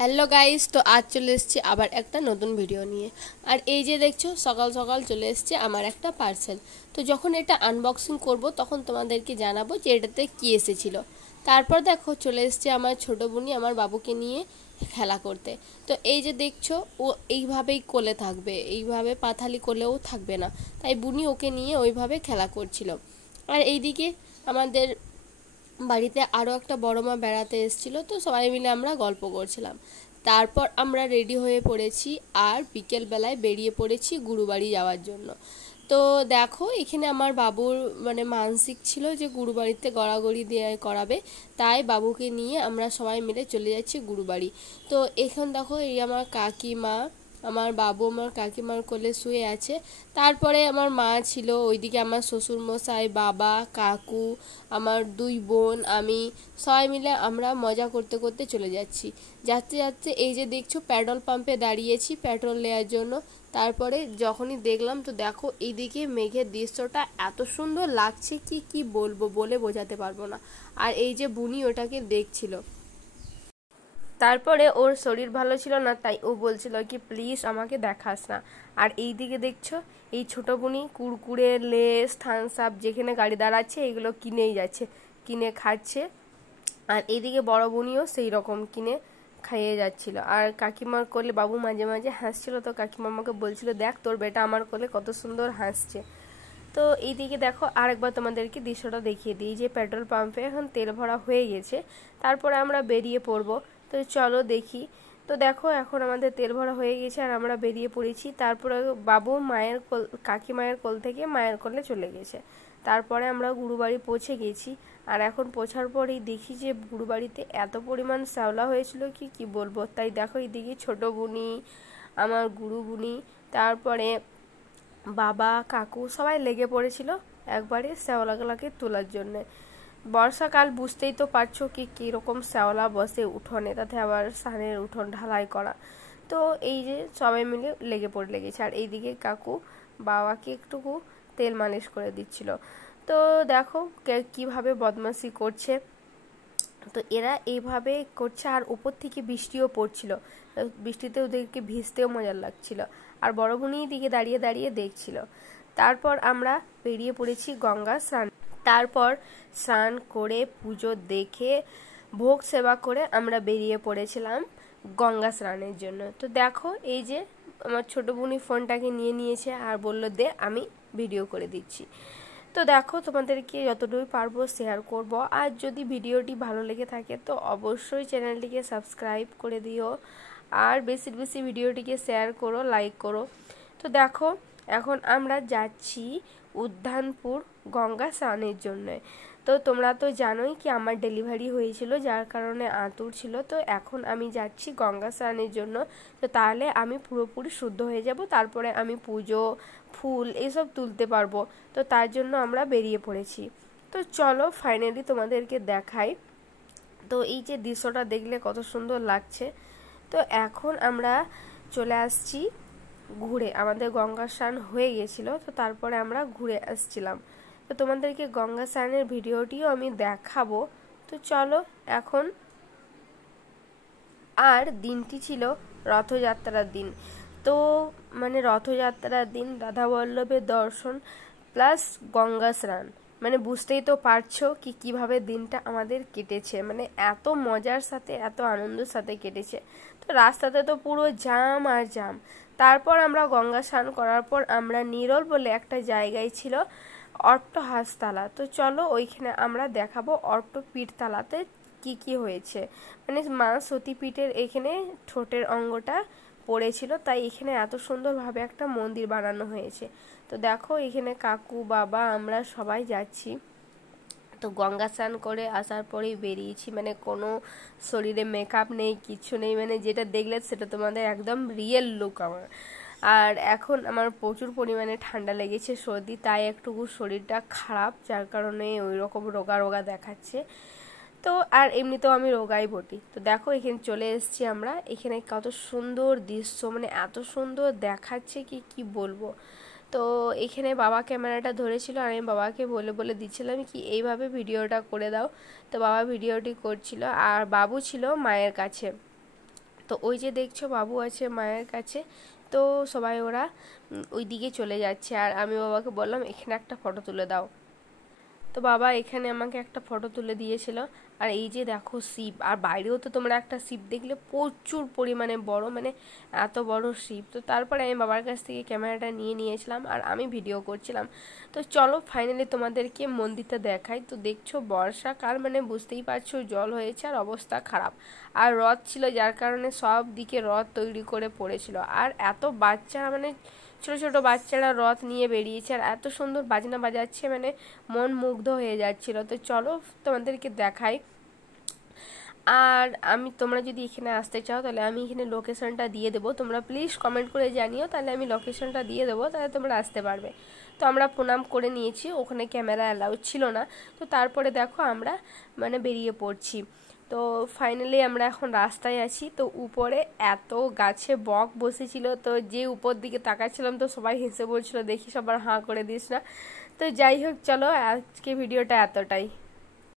Hello guys, তো আজ চলে এসেছি আবার একটা নতুন ভিডিও নিয়ে। আর এই যে দেখছো, সকাল সকাল চলে এসেছে আমার একটা পার্সেল। তো যখন এটা আনবক্সিং করব তখন তোমাদেরকে জানাবো যে এটাতে কী এসেছিল। তারপর দেখো, চলে এসেছে আমার ছোটো বুনি আমার বাবুকে নিয়ে খেলা করতে। তো এই যে দেখছো, ও এইভাবেই কোলে থাকবে, এইভাবে পাথালি কোলেও থাকবে না, তাই বুনি ওকে নিয়ে ওইভাবে খেলা করছিল। আর এইদিকে আমাদের বাড়িতে আরও একটা বড় মা বেড়াতে এসেছিলো, তো সবাই মিলে আমরা গল্প করছিলাম। তারপর আমরা রেডি হয়ে পড়েছি আর বিকেলবেলায় বেরিয়ে পড়েছি গুরুবাড়ি যাওয়ার জন্য। তো দেখো, এখানে আমার বাবুর মানসিক ছিল যে গুরুবাড়িতে গড়াগড়ি দিয়ে করাবে, তাই বাবুকে নিয়ে আমরা সবাই মিলে চলে যাচ্ছি গুরুবাড়ি। তো এখন দেখো, এই আমার কাকিমা, আমার বাবু আমার কাকিমার কোলে শুয়ে আছে। তারপরে আমার মা ছিল, ওইদিকে আমার শ্বশুরমশাই, বাবা, কাকু, আমার দুই বোন, আমি সবাই মিলে আমরা মজা করতে করতে চলে যাচ্ছি। যাতে যাতে এই যে দেখছো, পেট্রোল পাম্পে দাঁড়িয়েছি পেট্রোল নেওয়ার জন্য। তারপরে যখনই দেখলাম, তো দেখো এইদিকে মেঘের দৃশ্যটা এত সুন্দর লাগছে কি বলবো, বলে বোঝাতে পারবো না। আর এই যে বুনি ওটাকে দেখছিল। তারপরে ওর শরীর ভালো ছিল না, তাই ও বলছিল কি প্লিজ আমাকে দেখাস না। আর এই দিকে দেখছো, এই ছোটো বুনি কুরকুরে, লেস, থামস আপ যেখানে গাড়ি দাঁড়াচ্ছে এগুলো কিনেই যাচ্ছে, কিনে খাচ্ছে। আর এইদিকে বড় বুনিও সেই রকম কিনে খাইয়ে যাচ্ছিল। আর কাকিমার কোলে বাবু মাঝে মাঝে হাসছিল, তো কাকিমা আমাকে বলছিল দেখ তোর বেটা আমার কোলে কত সুন্দর হাসছে। তো এইদিকে দেখো, আরেকবার তোমাদেরকে দৃশ্যটা দেখিয়ে দিই যে পেট্রোল পাম্পে এখন তেল ভরা হয়ে গেছে। তারপরে আমরা বেরিয়ে পড়বো, তো চলো দেখি। তো দেখো, এখন আমাদের তেল ভরা হয়ে গেছে আর আমরা বেরিয়ে পড়েছি। তারপরে বাবু মায়ের কোল, কাকিমায়ের কোল থেকে মায়ের কোলে চলে গেছে। তারপরে আমরা গুরুবাড়ি পৌঁছে গেছি। আর এখন পৌঁছার পরেই দেখি যে গুরুবাড়িতে এত পরিমাণ শ্যাওলা হয়েছিল কি বলবো। তাই দেখো, এইদিকে ছোট বুনি, আমার গুরু বুনি, তারপরে বাবা, কাকু সবাই লেগে পড়েছিল একবারে শ্যাওলাগুলোকে তোলার জন্যে। বর্ষাকাল, বুঝতেই তো পারছো কি কীরকম শ্যাওলা বসে উঠোনে, তাতে আবার সানের উঠোন ঢালাই করা। তো এই যে সবাই মিলে লেগেছে। আর এইদিকে কাকু বাবাকে একটুকু তেল মালিশ করে দিচ্ছিল। তো দেখো কিভাবে বদমাশি করছে। তো এরা এইভাবে করছে, আর উপর থেকে বৃষ্টিও পড়ছিল, বৃষ্টিতে ওদেরকে ভিজতেও মজা লাগছিল। আর বড় বোনই দিকে দাঁড়িয়ে দাঁড়িয়ে দেখছিল। তারপর আমরা বেরিয়ে পড়েছি গঙ্গা স্নান। তারপর স্নান করে পুজো দেখে ভোগ সেবা করে আমরা বেরিয়ে পড়েছিলাম গঙ্গা স্নানের জন্য। তো দেখো, এই যে আমার ছোট বোনই ফোনটাকে নিয়ে নিয়েছে আর বলল দে আমি ভিডিও করে দিচ্ছি। তো দেখো, তোমাদেরকে যতটুকু পারবো শেয়ার করব। আর যদি ভিডিওটি ভালো লেগে থাকে তো অবশ্যই চ্যানেলটিকে সাবস্ক্রাইব করে দিও, আর বেশি বেশি ভিডিওটিকে শেয়ার করো, লাইক করো। তো দেখো, এখন আমরা যাচ্ছি উদ্যানপুর গঙ্গা স্নানের জন্য। তো তোমরা তো জানোই কি আমার ডেলিভারি হয়েছিল, যার কারণে আঁতুড় ছিল। তো এখন আমি যাচ্ছি গঙ্গা স্নানের জন্য। তো তাহলে আমি পুরোপুরি শুদ্ধ হয়ে যাব, তারপরে আমি পুজো, ফুল এসব তুলতে পারবো। তো তার জন্য আমরা বেরিয়ে পড়েছি। তো চলো ফাইনালি তোমাদেরকে দেখাই। তো এই যে দৃশ্যটা দেখলে কত সুন্দর লাগছে। তো এখন আমরা চলে আসছি ঘুরে, আমাদের গঙ্গা স্নান হয়ে গেছিলো, তো তারপরে আমরা ঘুরে আসছিলাম। তো তোমাদেরকে গঙ্গা স্নানের ভিডিওটিও আমি দেখাবো। তো চলো এখন। আর দিনটি ছিল রথযাত্রার দিন। তো রথযাত্রার দিন রাধা বল্লভের দর্শন প্লাস গঙ্গা স্নান, বুঝতেই তো পারছো কিভাবে দিনটা আমাদের কেটেছে, এত মজার সাথে এত আনন্দের সাথে কেটেছে। তো রাস্তাতে তো পুরো জাম আর জাম। তারপর আমরা গঙ্গা স্নান করার পর আমরা নিরল বলে একটা জায়গায় ছিল অট্টহাসতলা। তো চলো ওইখানে আমরা দেখাবো অট্টপীঠতলাতে কি হয়েছে। মা সতীপীঠের এখানে ঠোঁটের অঙ্গটা পড়েছিল, তাই এখানে এত সুন্দরভাবে একটা মন্দির বানানো হয়েছে। তো দেখো, এখানে কাকু, বাবা, আমরা সবাই যাচ্ছি। তো গঙ্গা স্নান করে আসার পরেই বেরিয়েছি, কোনো শরীরে মেকআপ নেই, কিছু নেই, যেটা দেখলে সেটা তোমাদের একদম রিয়েল লুক আমার। আর এখন আমার প্রচুর পরিমাণে ঠান্ডা লেগেছে, সর্দি, তাই একটুকু শরীরটা খারাপ, যার কারণে ওই রকম রোগা রোগা দেখাচ্ছে। তো আর এমনিতেও আমি রোগাই বটি। তো দেখো, এখানে চলে এসেছি আমরা। এখানে কত সুন্দর দৃশ্য, এত সুন্দর দেখাচ্ছে কি বলবো। তো এখানে বাবা ক্যামেরাটা ধরেছিল, আর আমি বাবাকে বলে বলে দিচ্ছিলাম কি এইভাবে ভিডিওটা করে দাও। তো বাবা ভিডিওটি করছিল আর বাবু ছিল মায়ের কাছে। তো ওই যে দেখছো বাবু আছে মায়ের কাছে, তো সবাই ওরা ওই দিকে চলে যাচ্ছে। আর আমি বাবাকে বললাম এখানে একটা ফটো তুলে দাও। তো বাবা এখানে আমাকে একটা ফটো তুলে দিয়েছিল। আর এই যে দেখো শিব, আর বাইরেও তো তোমরা একটা শিব দেখলে প্রচুর পরিমাণে বড়, মানে এত বড় শিব। তো তারপরে আমি বাবার কাছ থেকে ক্যামেরাটা নিয়ে নিয়েছিলাম আর আমি ভিডিও করছিলাম। তো চলো ফাইনালি তোমাদেরকে মন্দিরটা দেখাই। তো দেখছো বর্ষাকাল, মানে বুঝতেই পারছো জল হয়েছে আর অবস্থা খারাপ। আর রথ ছিল যার কারণে সব দিকে রথ তৈরি করে পড়েছিল। আর এত বাচ্চা, মানে ছোট ছোট বাচ্চারা রথ নিয়ে বেরিয়েছে আর এত সুন্দর বাজনা বাজাচ্ছে, মানে মন মুগ্ধ হয়ে যাচ্ছিল। তো চলো তোমাদেরকে দেখাই। আর তোমরা যদি এখানে আসতে চাও তাহলে আমি এখানে লোকেশনটা দিয়ে দেবো, তোমরা প্লিজ কমেন্ট করে জানিও, তাহলে আমি লোকেশনটা দিয়ে দেবো, তাহলে তোমরা আসতে পারবে। তো আমরা প্রণাম করে নিয়েছি, ওখানে ক্যামেরা অ্যালাউড ছিল না। তো তারপরে দেখো আমরা মানে বেরিয়ে পড়ছি। তো ফাইনালি আমরা এখন রাস্তায় আছি। তো উপরে এত গাছে বক বসেছিল, তো যে উপর দিকে তাকাচ্ছিলাম তো সবাই হেসে বলছিল দেখি সবার হাঁ করে দিস না। তো যাই হোক, চলো আজকে ভিডিওটা এতটাই।